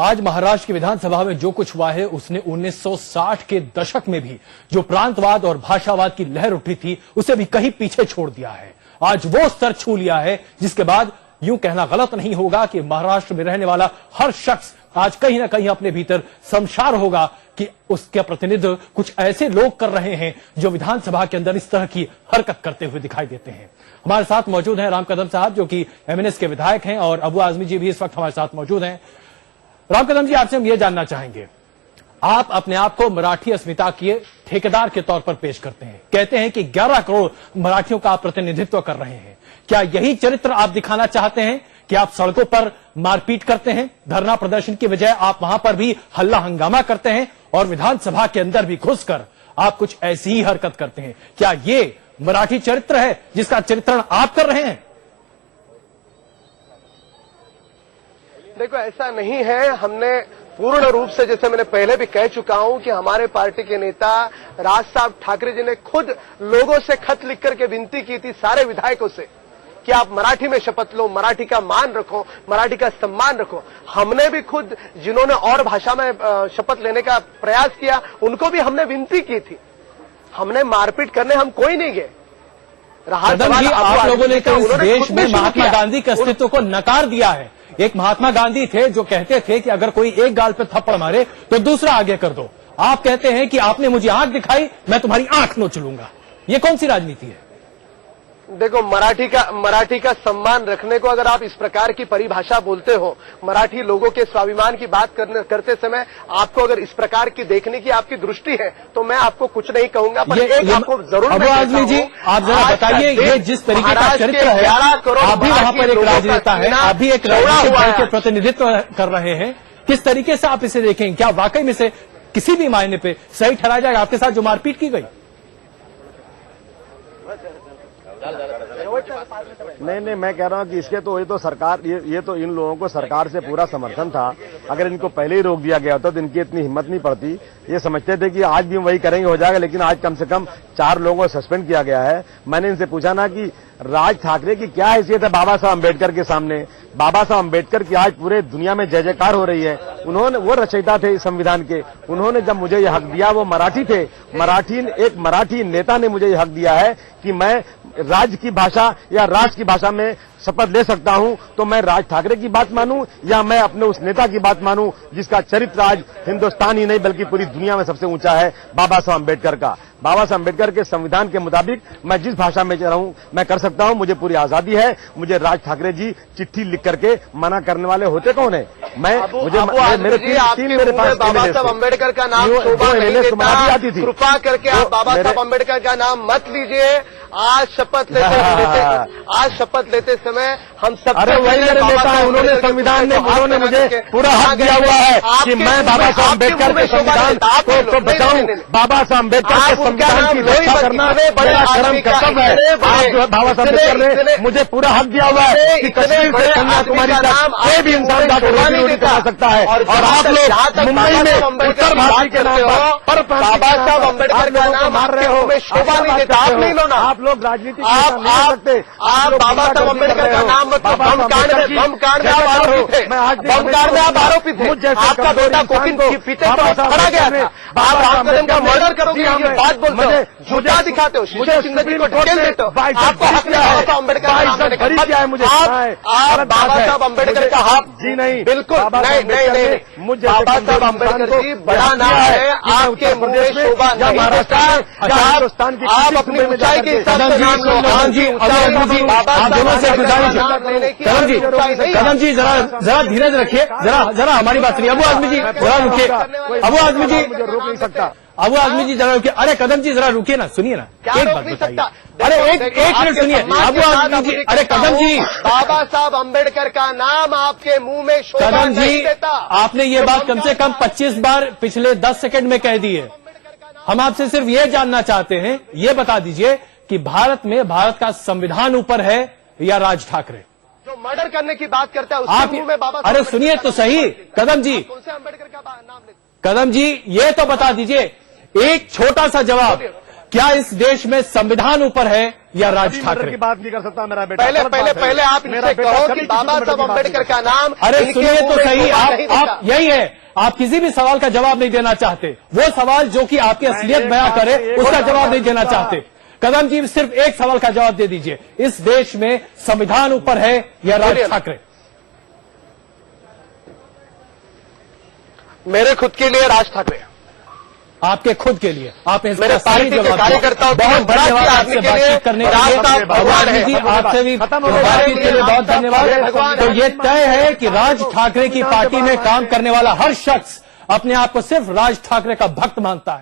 आज महाराष्ट्र की विधानसभा में जो कुछ हुआ है उसने 1960 के दशक में भी जो प्रांतवाद और भाषावाद की लहर उठी थी उसे भी कहीं पीछे छोड़ दिया है। आज वो स्तर छू लिया है जिसके बाद यूं कहना गलत नहीं होगा कि महाराष्ट्र में रहने वाला हर शख्स आज कहीं ना कहीं अपने भीतर शर्मसार होगा कि उसके प्रतिनिधित्व कुछ ऐसे लोग कर रहे हैं जो विधानसभा के अंदर इस तरह की हरकत करते हुए दिखाई देते हैं। हमारे साथ मौजूद हैं राम कदम साहब जो कि एमएनएस के विधायक हैं और अबू आजमी जी भी इस वक्त हमारे साथ मौजूद हैं। राम कदम जी, आपसे हम ये जानना चाहेंगे, आप अपने आप को मराठी अस्मिता के ठेकेदार के तौर पर पेश करते हैं, कहते हैं कि 11 करोड़ मराठियों का आप प्रतिनिधित्व कर रहे हैं। क्या यही चरित्र आप दिखाना चाहते हैं कि आप सड़कों पर मारपीट करते हैं, धरना प्रदर्शन की बजाय आप वहां पर भी हल्ला हंगामा करते हैं और विधानसभा के अंदर भी घुसकर आप कुछ ऐसी ही हरकत करते हैं? क्या ये मराठी चरित्र है जिसका चित्रण आप कर रहे हैं? देखो, ऐसा नहीं है। हमने पूर्ण रूप से, जैसे मैंने पहले भी कह चुका हूं कि हमारे पार्टी के नेता राज साहब ठाकरे जी ने खुद लोगों से खत लिख करके विनती की थी, सारे विधायकों से, कि आप मराठी में शपथ लो, मराठी का मान रखो, मराठी का सम्मान रखो। हमने भी खुद जिन्होंने और भाषा में शपथ लेने का प्रयास किया उनको भी हमने विनती की थी। हमने मारपीट करने हम कोई नहीं गए। आप लोगों ने तो इस देश में महात्मा गांधी के अस्तित्व को नकार दिया है। एक महात्मा गांधी थे जो कहते थे कि अगर कोई एक गाल पे थप्पड़ मारे तो दूसरा आगे कर दो। आप कहते हैं कि आपने मुझे आंख दिखाई, मैं तुम्हारी आंख नोच लूंगा। ये कौन सी राजनीति है? देखो, मराठी का सम्मान रखने को अगर आप इस प्रकार की परिभाषा बोलते हो, मराठी लोगों के स्वाभिमान की बात करते समय आपको अगर इस प्रकार की देखने की आपकी दृष्टि है तो मैं आपको कुछ नहीं कहूंगा। पर एक आपको जरूर अबू आजमी जी, आप जरा बताइए, ये जिस तरीके का चरित्र है, आप भी वहां पर एक राजनेता है, आप भी एक राजनीतिक दल के प्रतिनिधित्व कर रहे हैं, किस तरीके से आप इसे देखें? क्या वाकई में से किसी भी मायने पे सही ठहराया जाएगा आपके साथ जो मारपीट की गई? नहीं, मैं कह रहा हूँ कि इसके तो ये तो सरकार, ये तो इन लोगों को सरकार से पूरा समर्थन था। अगर इनको पहले ही रोक दिया गया होता तो इनकी इतनी हिम्मत नहीं पड़ती। ये समझते थे कि आज भी हम वही करेंगे, हो जाएगा, लेकिन आज कम से कम 4 लोगों को सस्पेंड किया गया है। मैंने इनसे पूछा ना कि राज ठाकरे की क्या हैसियत है बाबा साहब अम्बेडकर के सामने। बाबा साहब अम्बेडकर की आज पूरे दुनिया में जय जयकार हो रही है। उन्होंने, वो रचयिता थे इस संविधान के, उन्होंने जब मुझे यह हक दिया, वो मराठी थे, एक मराठी नेता ने मुझे यह हक दिया है कि मैं राज्य की भाषा या राष्ट्र की भाषा में शपथ ले सकता हूं। तो मैं राज ठाकरे की बात मानूं या मैं अपने उस नेता की बात मानूं जिसका चरित्र आज हिंदुस्तान ही नहीं बल्कि पूरी दुनिया में सबसे ऊंचा है, बाबा साहब अम्बेडकर का। बाबा साहब अम्बेडकर के संविधान के मुताबिक मैं जिस भाषा में रहूं मैं कर सकता हूं, मुझे पूरी आजादी है। मुझे राज ठाकरे जी चिट्ठी लिख करके मना करने वाले होते कौन है? मेरे पास बाबा साहब अम्बेडकर का नाम शोभा नहीं देता। कृपा करके आप बाबा साहब अम्बेडकर का नाम मत लीजिए। आज शपथ लेते समय हम सब, अरे वही मेरे नेता है, उन्होंने संविधान में, उन्होंने मुझे पूरा हक दिया हुआ है कि मैं बाबा साहब अम्बेडकर के संविधान को बचाऊं। बाबा साहब अम्बेडकर के संविधान की रक्षा करना बड़ा कर्म कर्तव्य है। आज जो बाबा साहब अम्बेडकर ने मुझे पूरा हक दिया हुआ है कि कश्मीर से कन्याकुमारी तक कोई भी इंसान जाकर रोटी कमा सकता है। और आप लोग मुंबई में उत्तर भारती के नाम पर बाबा साहब अम्बेडकर का नाम मार रहे हो, शोभा नहीं देता। आप नहीं लो ना, आप लोग राजनीति आप बाबा साहब अम्बेडकर का नाम मत लो। बम कांड में आप आरोपी थे। आपका बेटा कोकिन पीते तो खड़ा गया था। आप राम कदम का मर्डर करोगे, ये बात बोलते हो, झूठा दिखाते हो, मुझे जिंदगी को ढकेल देते हो। आपको हक है बाबा साहब अम्बेडकर का नाम लेने का। आप बाबा साहब अम्बेडकर का हक जी नहीं, बिल्कुल नहीं। मुझे बाबा साहब अम्बेडकर जी बड़ा नाम है, आपके मुंह में शोभा नहीं देता। आप अपनी ऊंचाई के हिसाब से नाम लो। कदम जी जरा धीरज रखिए, जरा हमारी बात सुनिए। अबू आजमी जी जरा रुकिए, अबू आजमी जी रोक नहीं सकता। अबू आजमी जी जरा रुकिए। अरे कदम जी जरा रुकिए ना, सुनिए ना, एक बात बताइए। अरे एक मिनट सुनिए अबू आजमी जी। अरे कदम जी, बाबा साहब अम्बेडकर का नाम आपके मुंह में शोभा कदम जी, नहीं देता। आपने ये बात कम से कम 25 बार पिछले 10 सेकंड में कह दी है। हम आपसे सिर्फ ये जानना चाहते हैं, ये बता दीजिए कि भारत में भारत का संविधान ऊपर है या राज ठाकरे? जो मर्डर करने की बात करता है उसके मुंह में बाबा। अरे सुनिए तो सही कदम जी, कौन से अम्बेडकर का नाम लेते? कदम जी ये तो बता दीजिए, एक छोटा सा जवाब। क्या इस देश में संविधान ऊपर है या राज की ठाकरे? बात नहीं कर सकता मेरा बेटा। पहले आप इनसे कहो कि बाबा साहब अम्बेडकर का नाम अरे इनके सुनिए मुंह तो में सही, शोभा नहीं देता। आप यही है, आप किसी भी सवाल का जवाब नहीं देना चाहते। वो सवाल जो कि आपकी असलियत बयां करे उसका जवाब नहीं देना चाहते। कदम जी सिर्फ एक सवाल का जवाब दे दीजिए, इस देश में संविधान ऊपर है या राज ठाकरे? मेरे खुद के लिए राज ठाकरे, आपके खुद के लिए आपने मेरे पार्टी के कार्यकर्ताओं के लिए, बहुत धन्यवाद आपसे के लिए बातचीत करने के राज साहब लिए। भगवान है। जी आपसे भी खत्म हो गया। बातचीत के लिए बहुत धन्यवाद। भगवान तो है। ये तय है कि राज ठाकरे की पार्टी में काम करने वाला हर शख्स अपने आप को सिर्फ राज ठाकरे का भक्त मानता है।